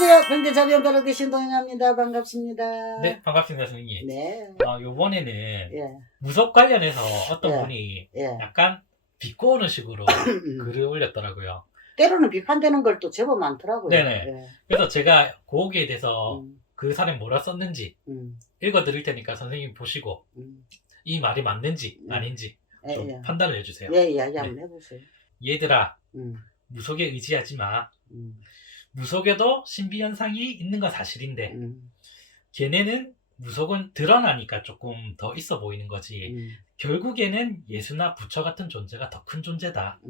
안녕하세요. 경제자비연가로 신동영입니다. 반갑습니다. 네, 반갑습니다, 선생님. 네. 요번에는 예. 무속 관련해서 어떤 예. 분이 예. 약간 비꼬는 식으로 글을 올렸더라고요. 때로는 비판되는 걸 또 제법 많더라고요. 네네. 예. 그래서 제가 거기에 대해서 음. 그 사람이 뭐라 썼는지 음. 읽어드릴 테니까 선생님 보시고 이 말이 맞는지 아닌지 예. 좀 예. 판단을 해주세요. 예, 이야기 네. 한번 해보세요. 얘들아, 음. 무속에 의지하지 마. 음. 무속에도 신비현상이 있는 건 사실인데 음. 걔네는 무속은 드러나니까 조금 더 있어 보이는 거지. 결국에는 예수나 부처 같은 존재가 더 큰 존재다.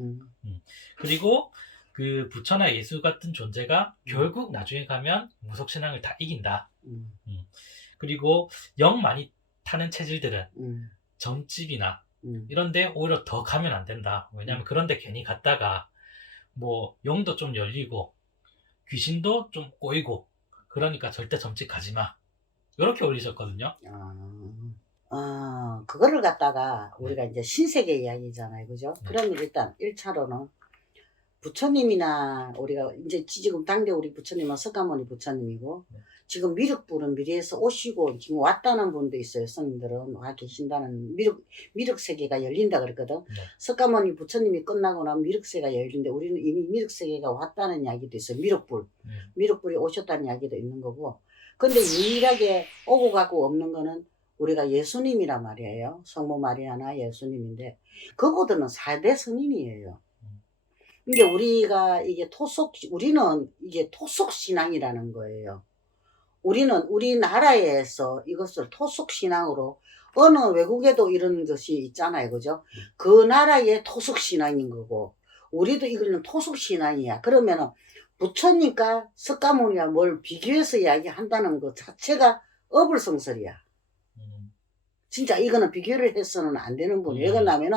그리고 그 부처나 예수 같은 존재가 결국 나중에 가면 무속신앙을 다 이긴다. 그리고 영 많이 타는 체질들은 점집이나 이런데 오히려 더 가면 안 된다. 왜냐면 그런데 괜히 갔다가 뭐 영도 좀 열리고 귀신도 좀 꼬이고 그러니까 절대 점집 가지 마. 이렇게 올리셨거든요. 그거를 갖다가 우리가 이제 신세계 이야기잖아요. 그죠? 네. 그러면 일단 1차로는 부처님이나 우리가 이제 지금 당대 우리 부처님은 석가모니 부처님이고 지금 미륵불은 미래에서 오시고 지금 왔다는 분도 있어요. 스님들은 와 계신다는 미륵 세계가 열린다 그랬거든. 네. 석가모니 부처님이 끝나고 나면 미륵 세계가 열리는데 우리는 이미 미륵 세계가 왔다는 이야기도 있어요. 미륵불. 미륵불이 오셨다는 이야기도 있는 거고. 근데 유일하게 오고 가고 없는 거는 우리가 예수님이란 말이에요. 성모 마리아나 예수님인데 그거들은 4대 스님이에요. 근데 우리가 우리는 이게 토속 신앙이라는 거예요. 우리는 우리나라에서 이것을 토속 신앙으로 어느 외국에도 이런 것이 있잖아요. 그죠? 그 나라의 토속 신앙인 거고 우리도 이거는 토속 신앙이야. 그러면은 부처님과 석가모니와 뭘 비교해서 이야기한다는 것 자체가 어불성설이야. 진짜 이거는 비교를 해서는 안 되는 분이에요. 왜 그러냐면은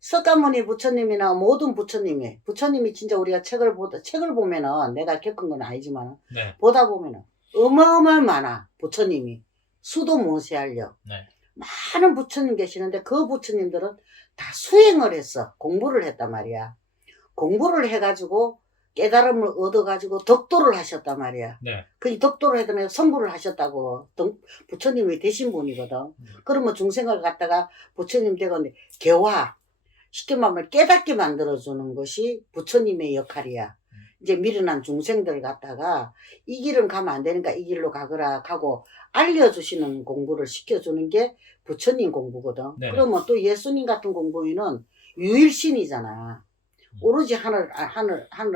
석가모니 부처님이나 모든 부처님이 진짜 우리가 책을 보면은 내가 겪은 건 아니지만 네. 보다 보면은 어마어마한 많아. 부처님이 수도 무시하려 많은 부처님 계시는데 그 부처님들은 다 수행을 했어. 공부를 했단 말이야. 공부를 해가지고 깨달음을 얻어가지고 덕도를 하셨단 말이야. 네. 그 덕도를 해도 성불을 하셨다고. 부처님이 되신 분이거든. 그러면 중생을 갖다가 부처님 되고 개화 쉽게 말하면 깨닫게 만들어주는 것이 부처님의 역할이야. 이제 미련한 중생들 갖다가 이 길은 가면 안 되니까 이 길로 가거라 하고 알려주시는 공부를 시켜주는 게 부처님 공부거든. 네네. 그러면 또 예수님 같은 공부인은 유일신이잖아. 오로지 하늘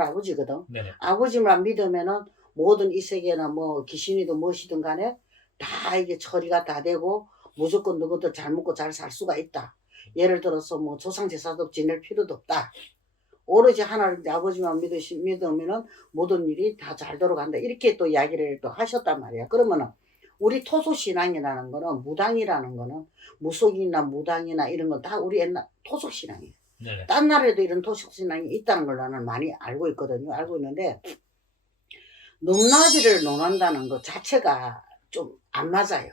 아버지거든. 네네. 아버지만 믿으면은 모든 이 세계나 뭐 귀신이든 무엇이든 간에 다 이게 처리가 다 되고 무조건 너희들 잘 먹고 잘 살 수가 있다. 예를 들어서 뭐 조상제사도 지낼 필요도 없다. 오로지 하나님 아버지만 믿으면은 모든 일이 다 잘 돌아간다. 이렇게 또 이야기를 또 하셨단 말이야. 그러면은 우리 토속신앙이라는 거는 무당이라는 거는 무속이나 무당이나 이런 건 다 우리 옛날 토속신앙이에요. 네네. 딴 나라에도 이런 토속신앙이 있다는 걸 나는 많이 알고 있거든요. 알고 있는데 높낮이를 논한다는 것 자체가 좀 안 맞아요.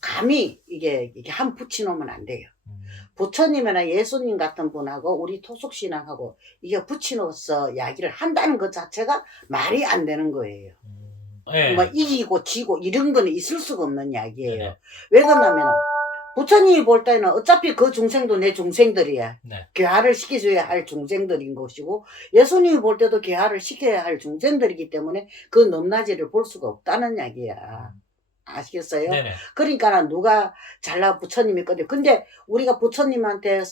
감히 이게 한 붙여놓으면 안 돼요. 부처님이나 예수님 같은 분하고 우리 토속신앙하고 이게 붙여놓아서 이야기를 한다는 것 자체가 말이 안 되는 거예요. 네. 뭐 이기고 지고 이런 거는 있을 수가 없는 이야기예요. 네네. 왜 그러냐면 부처님이 볼 때는 어차피 그 중생도 내 중생들이야. 네. 개화를 시켜줘야 할 중생들인 것이고 예수님이 볼 때도 개화를 시켜야 할 중생들이기 때문에 그 넘나지를 볼 수가 없다는 이야기야. 아시겠어요? 네네. 그러니까 누가 잘나 부처님이 거든. 근데 우리가 부처님한테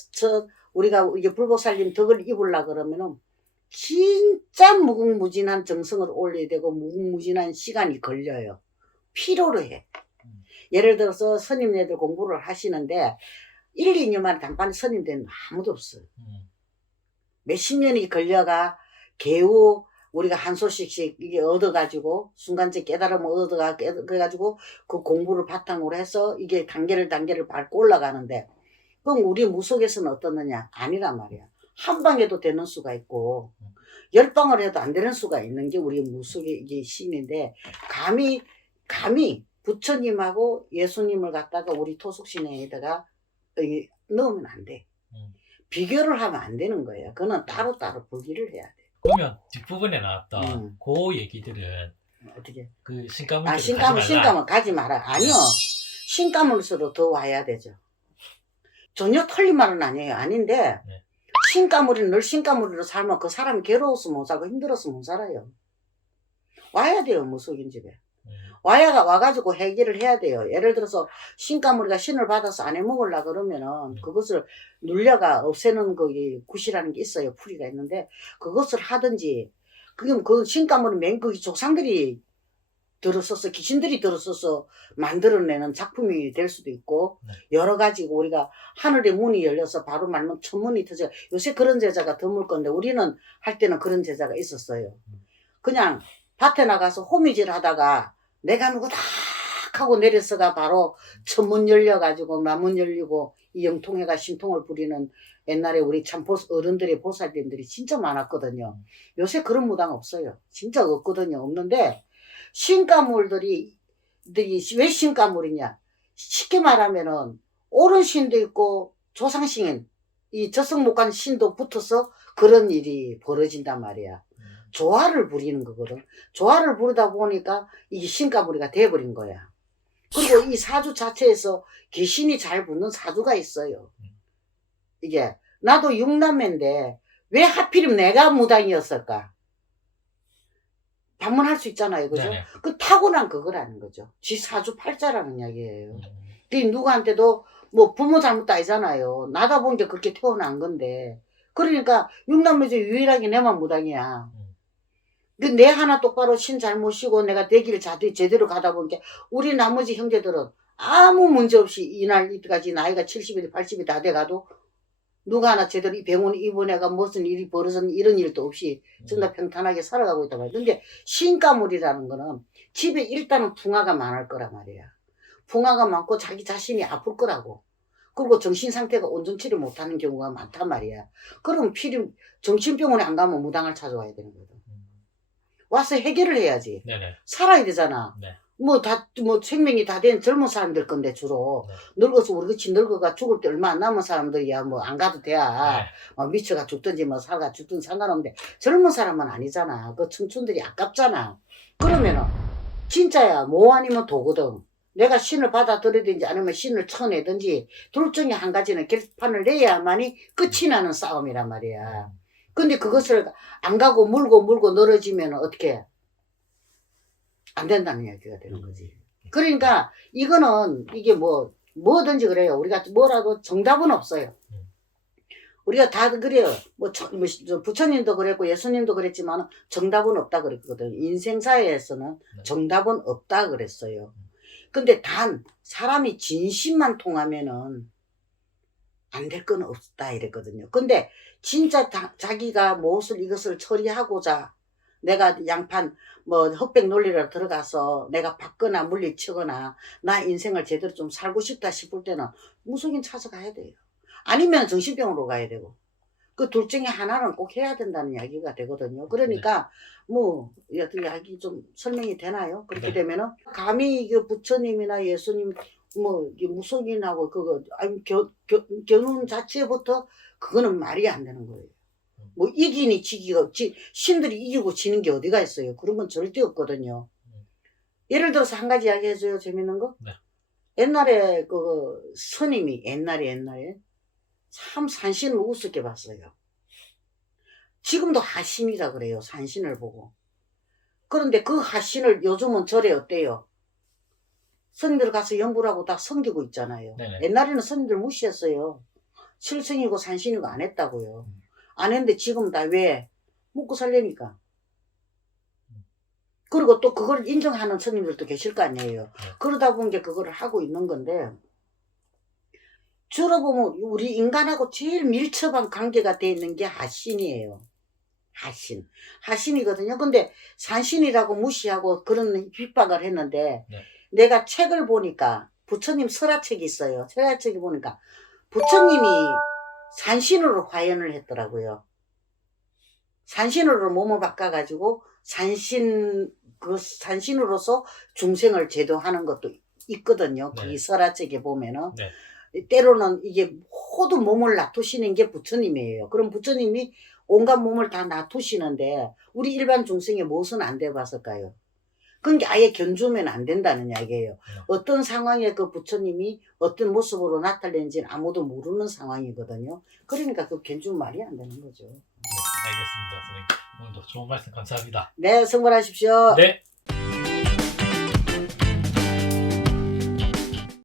우리가 이게 불보살님 덕을 입으려 그러면은 진짜 무궁무진한 정성을 올려야 되고 무궁무진한 시간이 걸려요. 필요로 해. 예를 들어서 스님네들 공부를 하시는데 1, 2년 만에 단판에 스님 되는 아무도 없어요. 몇십 년이 걸려가 개우 우리가 한 소식씩 이게 얻어가지고 순간적 깨달음을 그래가지고 그 공부를 바탕으로 해서 이게 단계를 밟고 올라가는데 그럼 우리 무속에서는 어떻느냐? 아니란 말이야. 한 방에도 되는 수가 있고 10방을 해도 안 되는 수가 있는 게 우리 무속의 이게 신인데 감히 부처님하고 예수님을 갖다가 우리 토속신앙에다가 넣으면 안 돼. 비교를 하면 안 되는 거예요. 그거는 따로따로 분리를 해야 돼. 그러면 뒷부분에 나왔던 음. 그 얘기들은 어떻게? 그 신가물 아, 쪽으로 가지 말라. 신감은 가지 마라. 아니요. 신감을수록 더 와야 되죠. 전혀 틀린 말은 아니에요. 아닌데, 네. 신가물이 늘 신가물로 살면 그 사람이 괴로워서 못 살고 힘들어서 못 살아요. 와야 돼요, 무속인 집에. 와가지고 해결을 해야 돼요. 예를 들어서 신가물이가 신을 받아서 안에 먹으려 그러면은 그것을 눌려가 없애는 거기 굿이라는 게 있어요. 풀이가 있는데 그것을 하든지 그럼 그 신가물이 그 조상들이 들어서서 귀신들이 들어서서 만들어내는 작품이 될 수도 있고 여러 가지고 우리가 하늘의 문이 열려서 바로 말면 천문이 터져. 요새 그런 제자가 드물 건데 우리는 할 때는 그런 제자가 있었어요. 그냥 밭에 나가서 호미질 하다가 내가 누구다 하고 내려서가 바로 천문 열려가지고 마문 열리고 이 영통회가 신통을 부리는 옛날에 우리 참 어른들의 보살님들이 진짜 많았거든요. 요새 그런 무당 없어요. 진짜 없거든요. 없는데 신가물들이 왜 신가물이냐? 쉽게 말하면은 옳은 신도 있고 조상신, 이 저승목간 신도 붙어서 그런 일이 벌어진단 말이야. 조화를 부리는 거거든. 조화를 부르다 보니까 이게 신가물이가 돼버린 거야. 그리고 이 사주 자체에서 귀신이 잘 붙는 사주가 있어요. 이게 나도 육남매인데 왜 하필이면 내가 무당이었을까? 방문할 수 있잖아요. 그죠? 네네. 그 타고난 그거라는 거죠. 지 사주 팔자라는 이야기예요. 그 누구한테도 뭐 부모 잘못도 아니잖아요. 나다 보니까 그렇게 태어난 건데. 그러니까 육남매 중 유일하게 내만 무당이야. 내 하나 똑바로 신 잘 모시고 내가 대기를 제대로 가다 보니까 우리 나머지 형제들은 아무 문제 없이 이날 이때까지 나이가 70이 80이 다 돼가도 누가 하나 제대로 이 병원 입원해가 무슨 일이 벌어졌는 이런 일도 없이 정말 평탄하게 살아가고 있단 말이야. 근데 신가물이라는 거는 집에 일단은 풍화가 많을 거란 말이야. 풍화가 많고 자기 자신이 아플 거라고. 그리고 정신 상태가 온전치를 못하는 경우가 많단 말이야. 그럼 정신병원에 안 가면 무당을 찾아와야 되는 거거든. 와서 해결을 해야지. 네네. 살아야 되잖아. 네. 뭐 생명이 다 된 젊은 사람들 건데 주로. 늙어서 우리같이 늙어가 죽을 때 얼마 안 남은 사람들이야 뭐 안 가도 돼. 미쳐가 죽든지 뭐 살아가 죽든지 상관없는데 젊은 사람은 아니잖아. 그 청춘들이 아깝잖아. 그러면은 진짜야 뭐 아니면 도거든. 내가 신을 받아들이든지 아니면 신을 쳐내든지 둘 중에 한 가지는 결판을 내야만이 끝이 나는 싸움이란 말이야. 근데 그것을 안 가고 물고 늘어지면 어떻게 안 된다는 얘기가 되는 거지. 그러니까 이거는 이게 뭐든지 그래요. 우리가 뭐라도 정답은 없어요. 우리가 다 그래요. 부처님도 그랬고 예수님도 그랬지만 정답은 없다 그랬거든. 인생사에서는 정답은 없다 그랬어요. 근데 단 사람이 진심만 통하면은 안 될 건 없다 이랬거든요. 근데 진짜 자기가 무엇을 이것을 처리하고자 내가 양판 흑백 논리로 들어가서 내가 받거나 물리치거나 나 인생을 제대로 좀 살고 싶다 싶을 때는 무속인 찾아가야 돼요. 아니면 정신병으로 가야 되고 그 둘 중에 하나는 꼭 해야 된다는 이야기가 되거든요. 그러니까 어떻게 이야기 좀 설명이 되나요? 그렇게 되면은 감히 부처님이나 예수님 무속인하고 겨눈 자체부터 그거는 말이 안 되는 거예요. 이기니 지기가 없지 신들이 이기고 지는 게 어디가 있어요. 그런 건 절대 없거든요. 예를 들어서 한 가지 이야기 해줘요. 재밌는 거. 네. 옛날에 스님이 옛날에 참 산신을 우습게 봤어요. 지금도 하신이라 그래요. 산신을 보고. 그런데 그 하신을 요즘은 절에 어때요? 스님들 가서 연불하고 다 섬기고 있잖아요. 네네. 옛날에는 스님들 무시했어요. 실성이고 산신이고 안 했다고요. 안 했는데 지금 다 왜? 먹고 살려니까. 그리고 또 그걸 인정하는 스님들도 계실 거 아니에요. 그러다 보니까 그거를 하고 있는 건데 주로 보면 우리 인간하고 제일 밀접한 관계가 돼 있는 게 하신이에요. 하신이거든요. 근데 산신이라고 무시하고 그런 핍박을 했는데 내가 책을 보니까 부처님 설화책이 있어요. 설화책이 보니까 부처님이 산신으로 화연을 했더라고요. 산신으로 몸을 바꿔가지고 산신으로서 중생을 제도하는 것도 있거든요. 거기 설화책에 보면은. 때로는 이게 모두 몸을 놔두시는 게 부처님이에요. 그럼 부처님이 온갖 몸을 다 놔두시는데 우리 일반 중생이 무엇은 안 돼봤을까요? 그러니까 아예 견주면 안 된다는 이야기예요. 어떤 상황에 그 부처님이 어떤 모습으로 나타낸지는 아무도 모르는 상황이거든요. 그러니까 그 견주면 말이 안 되는 거죠. 네, 알겠습니다, 선생님. 오늘도 좋은 말씀 감사합니다. 네, 성불하십시오. 네.